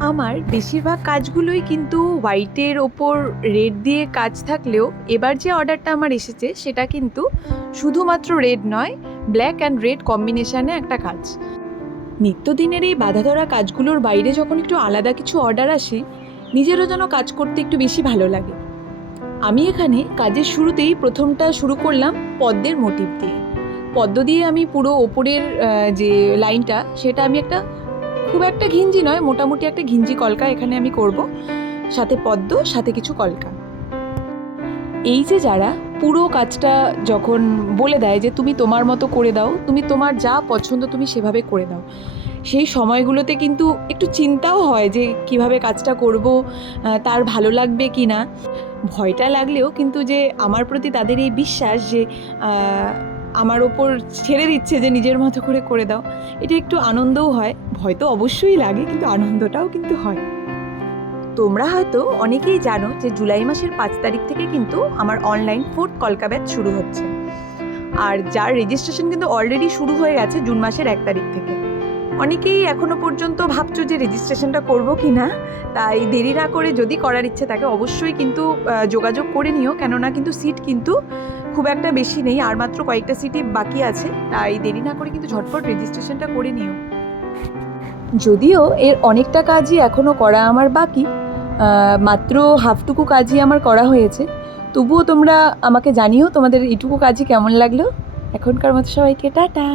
আমার বেশিরভাগ কাজগুলোই কিন্তু হোয়াইটের ওপর রেড দিয়ে কাজ থাকলেও এবার যে অর্ডারটা আমার এসেছে সেটা কিন্তু শুধুমাত্র রেড নয়, ব্ল্যাক অ্যান্ড রেড কম্বিনেশানে একটা কাজ। নিত্যদিনের এই বাধা ধরা কাজগুলোর বাইরে যখন একটু আলাদা কিছু অর্ডার আসে, নিজেরও যেন কাজ করতে একটু বেশি ভালো লাগে। আমি এখানে কাজের শুরুতেই প্রথমটা শুরু করলাম পদ্মের মোটিভ দিয়ে। পদ্ম দিয়ে আমি পুরো ওপরের যে লাইনটা, সেটা আমি একটা খুব একটা ঘিঞ্জি নয়, মোটামুটি একটা ঘিঞ্জি কলকা এখানে আমি করব। সাথে পদ্ম, সাথে কিছু কলকা। এই যে যারা পুরো কাজটা যখন বলে দেয় যে তুমি তোমার মতো করে দাও, তুমি তোমার যা পছন্দ তুমি সেভাবে করে দাও। সেই সময়গুলোতে কিন্তু একটু চিন্তাও হয় যে কীভাবে কাজটা করব তার ভালো লাগবে কি না ভয়টা লাগলেও কিন্তু যে আমার প্রতি তাদের এই বিশ্বাস যে আমার ওপর ছেড়ে দিচ্ছে যে নিজের মতো করে করে দাও। এটা একটু আনন্দও হয়। ভয় তো অবশ্যই লাগে, কিন্তু আনন্দটাও কিন্তু হয়। তোমরা হয়তো অনেকেই জানো যে জুলাই মাসের পাঁচ তারিখ থেকে কিন্তু আমার অনলাইন ফোর্থ কলকা ব্যাচ শুরু হচ্ছে। আর যার রেজিস্ট্রেশন কিন্তু অলরেডি শুরু হয়ে গেছে জুন মাসের এক তারিখ থেকে। অনেকেই এখনও পর্যন্ত ভাবছ যে রেজিস্ট্রেশনটা করব কি না তাই দেরি না করে যদি করার ইচ্ছে থাকে অবশ্যই কিন্তু যোগাযোগ করে নিও। কেননা কিন্তু সিট কিন্তু খুব একটা বেশি নেই, আর মাত্র কয়েকটা সিটে বাকি আছে। তাই দেরি না করে কিন্তু ঝটপট রেজিস্ট্রেশনটা করে নিও। যদিও এর অনেকটা কাজই এখনও করা আমার বাকি মাত্র হাফটুকু কাজই আমার করা হয়েছে। তবুও তোমরা আমাকে জানিও তোমাদের এইটুকু কাজই কেমন লাগল। এখনকার মতো সবাইকে টাটা।